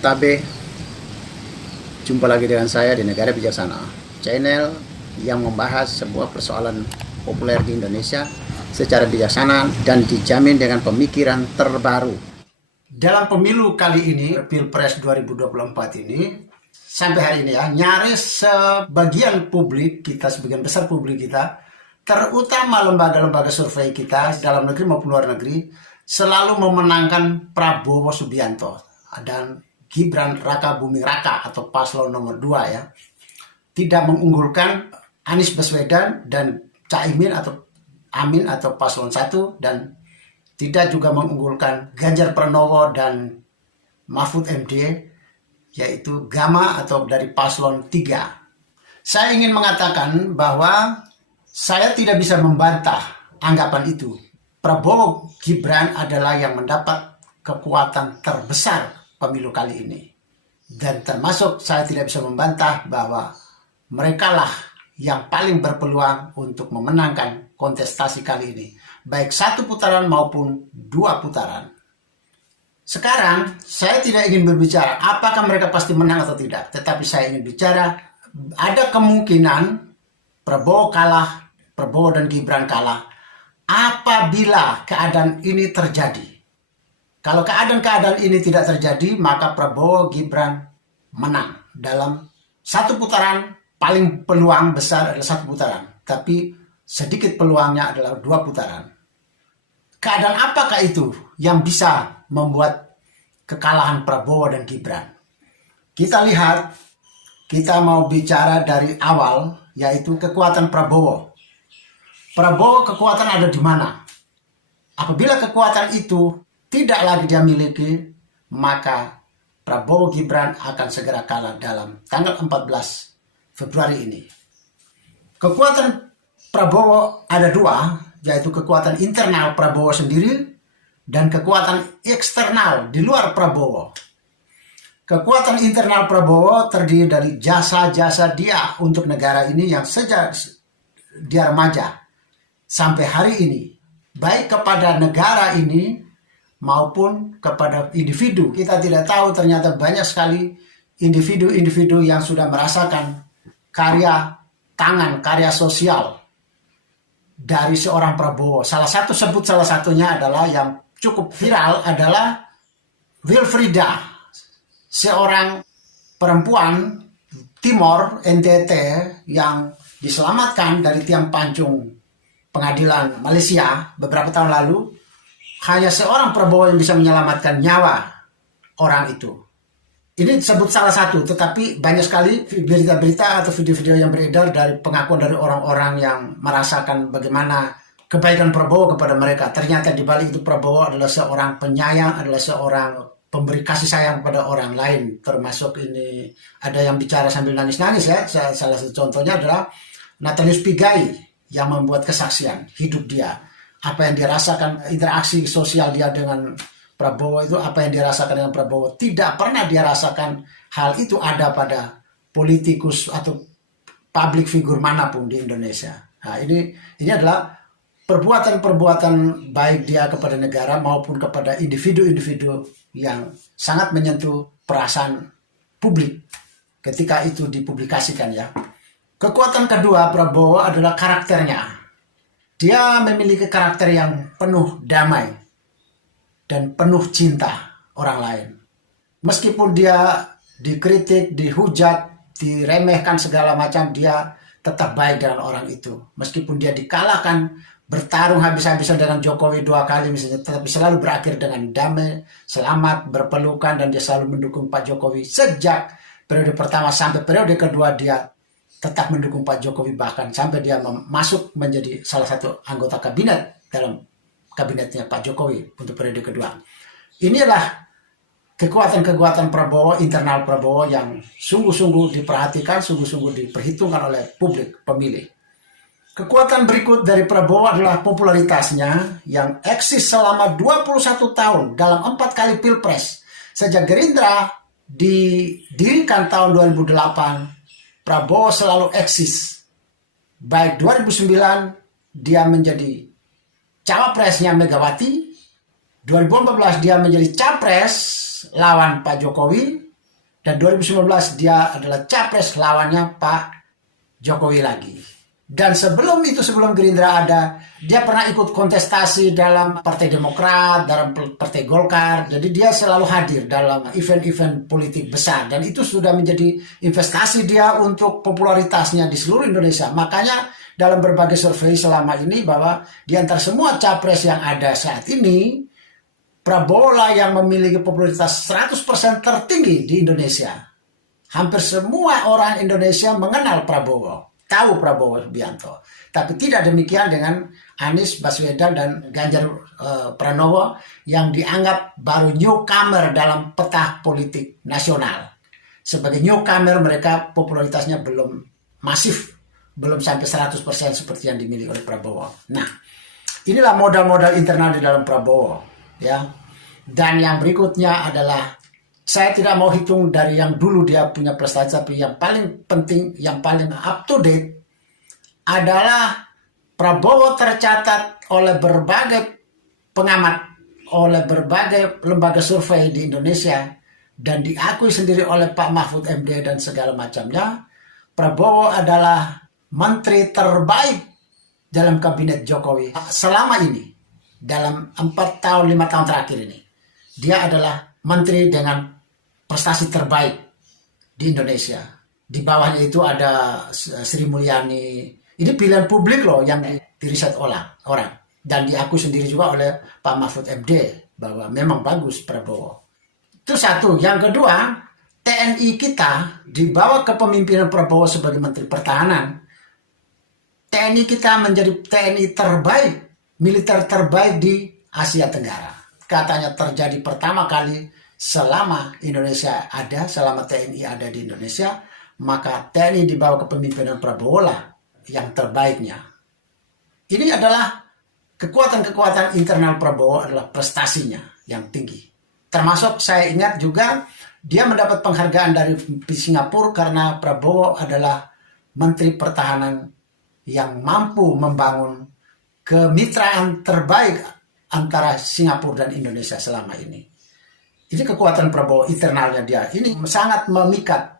Tabe, jumpa lagi dengan saya di Negara Bijaksana, channel yang membahas sebuah persoalan populer di Indonesia secara bijaksana dan dijamin dengan pemikiran terbaru. Dalam pemilu kali ini, Pilpres 2024 ini, sampai hari ini ya, nyaris sebagian besar publik kita, terutama lembaga-lembaga survei kita, dalam negeri maupun luar negeri, selalu memenangkan Prabowo Subianto dan Gibran Raka Buming Raka atau paslon nomor 2 ya. Tidak mengunggulkan Anies Baswedan dan Caimin atau Amin atau paslon 1, dan tidak juga mengunggulkan Ganjar Pranowo dan Mahfud MD yaitu Gama atau dari paslon 3. Saya ingin mengatakan bahwa saya tidak bisa membantah anggapan itu. Prabowo Gibran adalah yang mendapat kekuatan terbesar pemilu kali ini. Dan termasuk saya tidak bisa membantah bahwa merekalah yang paling berpeluang untuk memenangkan kontestasi kali ini. Baik 1 putaran maupun 2 putaran. Sekarang saya tidak ingin berbicara apakah mereka pasti menang atau tidak. Tetapi saya ingin bicara ada kemungkinan Prabowo dan Gibran kalah apabila keadaan ini terjadi. Kalau keadaan ini tidak terjadi, maka Prabowo Gibran menang dalam 1 putaran. Paling peluang besar adalah 1 putaran, tapi sedikit peluangnya adalah 2 putaran. Keadaan apakah itu yang bisa membuat kekalahan Prabowo dan Gibran? Kita lihat, kita mau bicara dari awal, yaitu kekuatan Prabowo. Prabowo kekuatan ada di mana? Apabila kekuatan itu tidak lagi dia miliki, maka Prabowo Gibran akan segera kalah dalam tanggal 14 Februari ini. Kekuatan Prabowo ada 2, yaitu kekuatan internal Prabowo sendiri dan kekuatan eksternal di luar Prabowo. Kekuatan internal Prabowo terdiri dari jasa-jasa dia untuk negara ini yang sejak dia remaja sampai hari ini, baik kepada negara ini maupun kepada individu. Kita tidak tahu, ternyata banyak sekali individu-individu yang sudah merasakan karya tangan, karya sosial dari seorang Prabowo. Salah satunya adalah yang cukup viral adalah Wilfrida, seorang perempuan Timor NTT yang diselamatkan dari tiang pancung pengadilan Malaysia beberapa tahun lalu. Hanya seorang Prabowo yang bisa menyelamatkan nyawa orang itu. Ini disebut salah satu, tetapi banyak sekali berita-berita atau video-video yang beredar dari pengakuan dari orang-orang yang merasakan bagaimana kebaikan Prabowo kepada mereka. Ternyata di balik itu Prabowo adalah seorang penyayang, adalah seorang pemberi kasih sayang kepada orang lain. Termasuk ini ada yang bicara sambil nangis-nangis ya. Salah satu contohnya adalah Natalius Pigai yang membuat kesaksian hidup dia. Apa yang dirasakan, interaksi sosial dia dengan Prabowo itu, apa yang dirasakan dengan Prabowo, tidak pernah dia rasakan hal itu ada pada politikus atau public figure manapun di Indonesia. Nah, ini adalah perbuatan-perbuatan baik dia kepada negara maupun kepada individu-individu yang sangat menyentuh perasaan publik ketika itu dipublikasikan ya. Kekuatan kedua Prabowo adalah karakternya. Dia memiliki karakter yang penuh damai dan penuh cinta orang lain. Meskipun dia dikritik, dihujat, diremehkan segala macam, dia tetap baik dengan orang itu. Meskipun dia dikalahkan, bertarung habis-habisan dengan Jokowi 2 kali misalnya, tetapi selalu berakhir dengan damai, selamat, berpelukan, dan dia selalu mendukung Pak Jokowi. Sejak periode pertama sampai periode kedua dia tetap mendukung Pak Jokowi, bahkan sampai dia masuk menjadi salah satu anggota kabinet dalam kabinetnya Pak Jokowi untuk periode kedua. Inilah kekuatan-kekuatan Prabowo, internal Prabowo yang sungguh-sungguh diperhatikan, sungguh-sungguh diperhitungkan oleh publik pemilih. Kekuatan berikut dari Prabowo adalah popularitasnya yang eksis selama 21 tahun dalam 4 kali Pilpres. Sejak Gerindra didirikan tahun 2008, Prabowo selalu eksis. Baik 2009 dia menjadi cawapresnya Megawati, 2014 dia menjadi capres lawan Pak Jokowi, Dan 2019 dia adalah capres lawannya Pak Jokowi lagi. Dan sebelum itu, sebelum Gerindra ada, dia pernah ikut kontestasi dalam Partai Demokrat, dalam Partai Golkar. Jadi dia selalu hadir dalam event-event politik besar. Dan itu sudah menjadi investasi dia untuk popularitasnya di seluruh Indonesia. Makanya dalam berbagai survei selama ini bahwa di antara semua capres yang ada saat ini, Prabowo lah yang memiliki popularitas 100% tertinggi di Indonesia. Hampir semua orang Indonesia mengenal Prabowo, tahu Prabowo Subianto. Tapi tidak demikian dengan Anies Baswedan dan Ganjar Pranowo yang dianggap baru newcomer dalam peta politik nasional. Sebagai newcomer mereka popularitasnya belum masif, belum sampai 100% seperti yang dimiliki oleh Prabowo. Nah, inilah modal-modal internal di dalam Prabowo. Ya, dan yang berikutnya adalah saya tidak mau hitung dari yang dulu dia punya prestasi, tapi yang paling penting, yang paling up to date adalah Prabowo tercatat oleh berbagai pengamat, oleh berbagai lembaga survei di Indonesia, dan diakui sendiri oleh Pak Mahfud MD dan segala macamnya. Prabowo adalah menteri terbaik dalam kabinet Jokowi selama ini. Dalam 4 tahun, 5 tahun terakhir ini. Dia adalah menteri dengan prestasi terbaik di Indonesia. Di bawahnya itu ada Sri Mulyani. Ini pilihan publik loh yang diriset orang. Dan diakui sendiri juga oleh Pak Mahfud MD bahwa memang bagus Prabowo. Itu satu. Yang kedua, TNI kita di bawah kepemimpinan Prabowo sebagai Menteri Pertahanan. TNI kita menjadi TNI terbaik, militer terbaik di Asia Tenggara. Katanya terjadi pertama kali selama Indonesia ada, selama TNI ada di Indonesia, maka TNI di bawah kepemimpinan Prabowo lah yang terbaiknya. Ini adalah kekuatan-kekuatan internal Prabowo, adalah prestasinya yang tinggi. Termasuk saya ingat juga dia mendapat penghargaan dari Singapura karena Prabowo adalah Menteri Pertahanan yang mampu membangun kemitraan terbaik antara Singapura dan Indonesia selama ini. Ini kekuatan Prabowo internalnya dia. Ini sangat memikat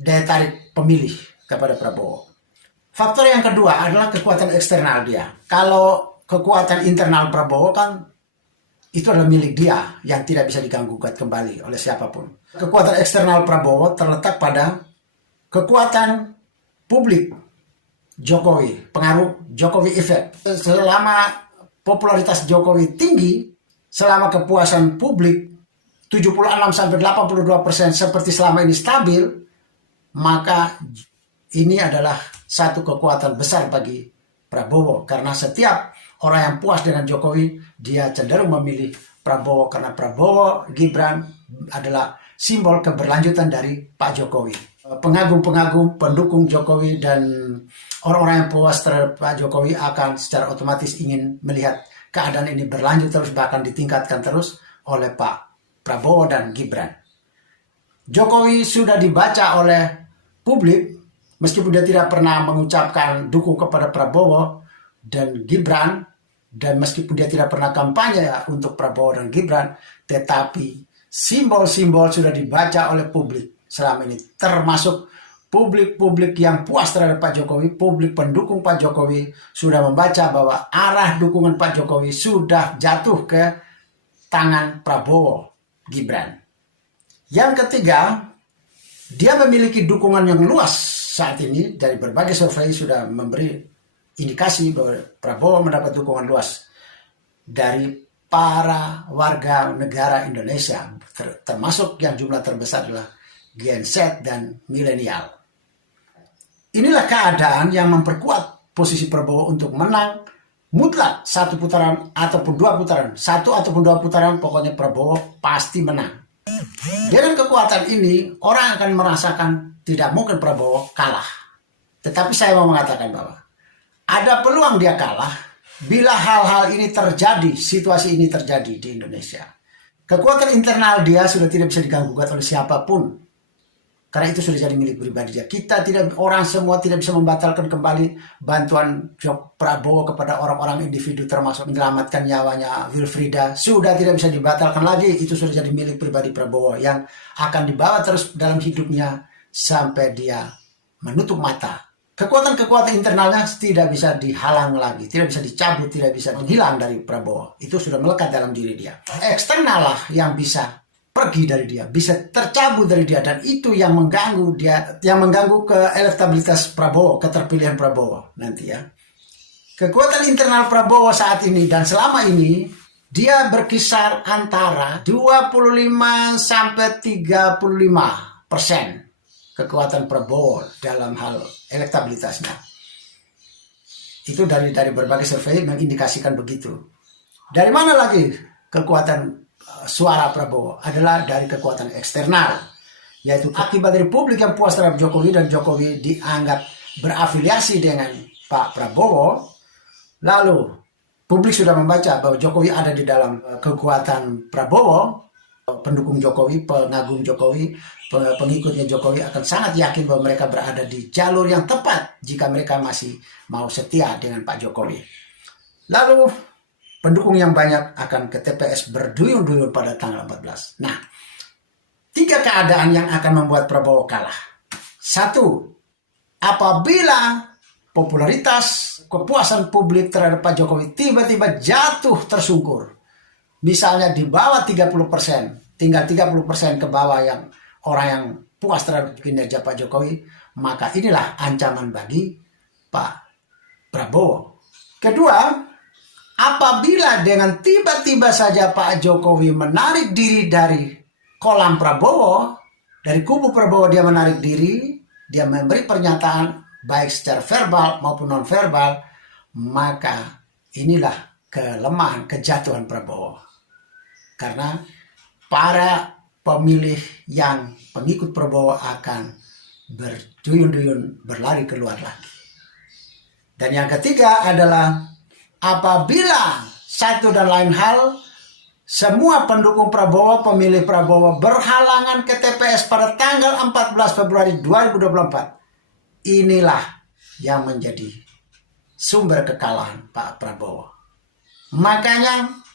daya tarik pemilih kepada Prabowo. Faktor yang kedua adalah kekuatan eksternal dia. Kalau kekuatan internal Prabowo kan itu adalah milik dia yang tidak bisa diganggu-gugat kembali oleh siapapun. Kekuatan eksternal Prabowo terletak pada kekuatan publik Jokowi, pengaruh Jokowi effect. Selama popularitas Jokowi tinggi, selama kepuasan publik 76-82% seperti selama ini stabil, maka ini adalah satu kekuatan besar bagi Prabowo. Karena setiap orang yang puas dengan Jokowi, dia cenderung memilih Prabowo karena Prabowo Gibran adalah simbol keberlanjutan dari Pak Jokowi. Pengagum-pengagum, pendukung Jokowi dan orang-orang yang puas terhadap Pak Jokowi akan secara otomatis ingin melihat keadaan ini berlanjut terus, bahkan ditingkatkan terus oleh Pak Prabowo dan Gibran. Jokowi sudah dibaca oleh publik, meskipun dia tidak pernah mengucapkan dukung kepada Prabowo dan Gibran, dan meskipun dia tidak pernah kampanye untuk Prabowo dan Gibran, tetapi simbol-simbol sudah dibaca oleh publik selama ini, termasuk publik-publik yang puas terhadap Pak Jokowi, publik pendukung Pak Jokowi sudah membaca bahwa arah dukungan Pak Jokowi sudah jatuh ke tangan Prabowo Gibran. Yang ketiga, dia memiliki dukungan yang luas saat ini. Dari berbagai survei sudah memberi indikasi bahwa Prabowo mendapat dukungan luas dari para warga negara Indonesia, termasuk yang jumlah terbesar adalah Gen Z dan milenial. Inilah keadaan yang memperkuat posisi Prabowo untuk menang mutlak satu putaran ataupun dua putaran. Satu ataupun dua putaran, pokoknya Prabowo pasti menang. Dengan kekuatan ini, orang akan merasakan tidak mungkin Prabowo kalah. Tetapi saya mau mengatakan bahwa ada peluang dia kalah bila hal-hal ini terjadi, situasi ini terjadi di Indonesia. Kekuatan internal dia sudah tidak bisa diganggu-gugat oleh siapapun. Karena itu sudah jadi milik pribadi dia. Orang semua tidak bisa membatalkan kembali bantuan Prabowo kepada orang-orang individu, termasuk menyelamatkan nyawanya Wilfrida. Sudah tidak bisa dibatalkan lagi. Itu sudah jadi milik pribadi Prabowo yang akan dibawa terus dalam hidupnya sampai dia menutup mata. Kekuatan-kekuatan internalnya tidak bisa dihalang lagi, tidak bisa dicabut, tidak bisa menghilang dari Prabowo. Itu sudah melekat dalam diri dia. Eksternal lah yang bisa pergi dari dia, bisa tercabut dari dia, dan itu yang mengganggu dia, yang mengganggu ke elektabilitas Prabowo, keterpilihan Prabowo nanti ya. Kekuatan internal Prabowo saat ini dan selama ini dia berkisar antara 25 sampai 35% kekuatan Prabowo dalam hal elektabilitasnya. Itu dari berbagai survei mengindikasikan begitu. Dari mana lagi kekuatan suara Prabowo? Adalah dari kekuatan eksternal, yaitu akibat dari publik yang puas terhadap Jokowi dan Jokowi dianggap berafiliasi dengan Pak Prabowo. Lalu publik sudah membaca bahwa Jokowi ada di dalam kekuatan Prabowo. Pendukung Jokowi, pengagum Jokowi, pengikutnya Jokowi akan sangat yakin bahwa mereka berada di jalur yang tepat jika mereka masih mau setia dengan Pak Jokowi. Lalu pendukung yang banyak akan ke TPS berduyun-duyun pada tanggal 14. Nah, 3 keadaan yang akan membuat Prabowo kalah. 1, apabila popularitas, kepuasan publik terhadap Pak Jokowi tiba-tiba jatuh tersungkur. Misalnya di bawah 30%, tinggal 30% ke bawah yang orang yang puas terhadap kinerja Pak Jokowi, maka inilah ancaman bagi Pak Prabowo. Kedua, apabila dengan tiba-tiba saja Pak Jokowi menarik diri dari kolam Prabowo, dari kubu Prabowo dia menarik diri, dia memberi pernyataan baik secara verbal maupun non-verbal, maka inilah kelemahan, kejatuhan Prabowo. Karena para pemilih yang pengikut Prabowo akan berduyun-duyun berlari keluar lagi. Dan yang ketiga adalah apabila satu dan lain hal, semua pendukung Prabowo, pemilih Prabowo berhalangan ke TPS pada tanggal 14 Februari 2024. Inilah yang menjadi sumber kekalahan Pak Prabowo. Makanya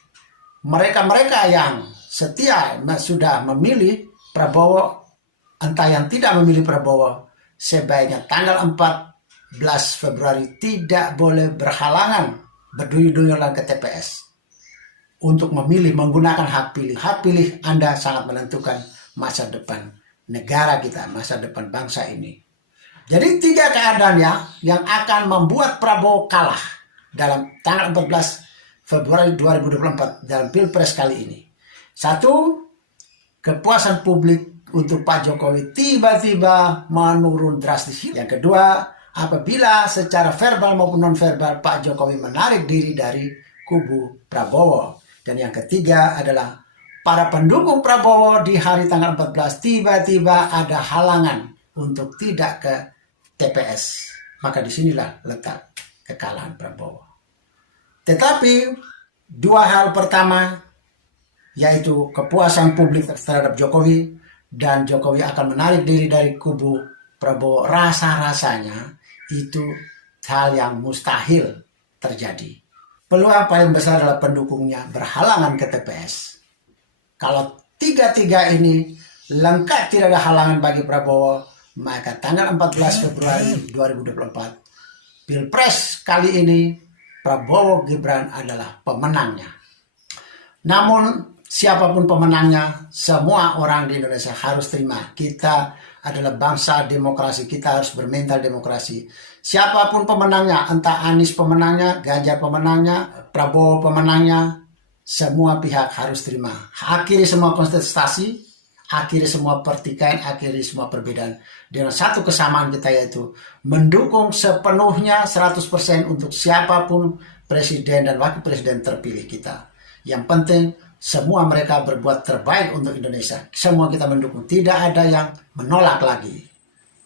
mereka-mereka yang setia sudah memilih Prabowo, entah yang tidak memilih Prabowo, sebaiknya tanggal 14 Februari tidak boleh berhalangan berduyun-duyun ke TPS untuk memilih, menggunakan hak pilih. Hak pilih Anda sangat menentukan masa depan negara kita, masa depan bangsa ini. Jadi 3 keadaannya yang akan membuat Prabowo kalah dalam tanggal 14 Februari 2024 dalam Pilpres kali ini. 1, kepuasan publik untuk Pak Jokowi tiba-tiba menurun drastis. Yang kedua, apabila secara verbal maupun non-verbal Pak Jokowi menarik diri dari kubu Prabowo. Dan yang ketiga adalah para pendukung Prabowo di hari tanggal 14 tiba-tiba ada halangan untuk tidak ke TPS. Maka disinilah letak kekalahan Prabowo. Tetapi 2 hal pertama, yaitu kepuasan publik terhadap Jokowi dan Jokowi akan menarik diri dari kubu Prabowo, rasa-rasanya itu hal yang mustahil terjadi. Peluang paling besar adalah pendukungnya berhalangan ke TPS. Kalau 3-3 ini lengkap tidak ada halangan bagi Prabowo, maka tanggal 14 Februari 2024 Pilpres kali ini Prabowo Gibran adalah pemenangnya. Namun siapapun pemenangnya, semua orang di Indonesia harus terima. Kita adalah bangsa demokrasi, kita harus bermental demokrasi. Siapapun pemenangnya, entah Anies pemenangnya, Ganjar pemenangnya, Prabowo pemenangnya, semua pihak harus terima. Akhiri semua kontestasi, akhiri semua pertikaian, akhiri semua perbedaan. Dengan satu kesamaan kita, yaitu mendukung sepenuhnya 100% untuk siapapun presiden dan wakil presiden terpilih kita. Yang penting semua mereka berbuat terbaik untuk Indonesia. Semua kita mendukung, tidak ada yang menolak lagi.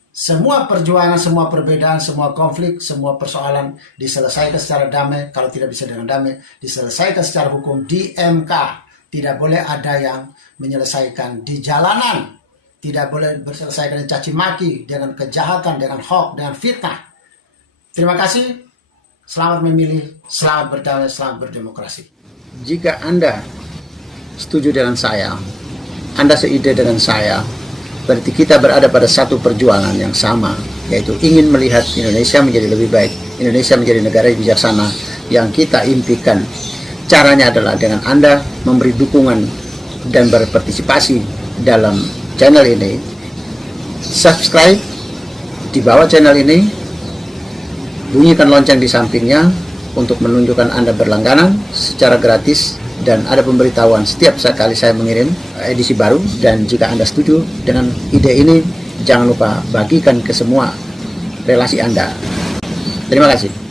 Semua perjuangan, semua perbedaan, semua konflik, semua persoalan diselesaikan secara damai. Kalau tidak bisa dengan damai, diselesaikan secara hukum di MK. Tidak boleh ada yang menyelesaikan di jalanan. Tidak boleh berselesai dengan caci maki, dengan kejahatan, dengan hoax, dengan fitnah. Terima kasih. Selamat memilih, selamat berdamai, selamat berdemokrasi. Jika Anda setuju dengan saya, Anda seide dengan saya, berarti kita berada pada satu perjuangan yang sama, yaitu ingin melihat Indonesia menjadi lebih baik, Indonesia menjadi negara yang bijaksana yang kita impikan. Caranya adalah dengan Anda memberi dukungan dan berpartisipasi dalam channel ini. Subscribe di bawah channel ini, bunyikan lonceng di sampingnya untuk menunjukkan Anda berlangganan secara gratis, dan ada pemberitahuan setiap kali saya mengirim edisi baru. Dan jika Anda setuju dengan ide ini, jangan lupa bagikan ke semua relasi Anda. Terima kasih.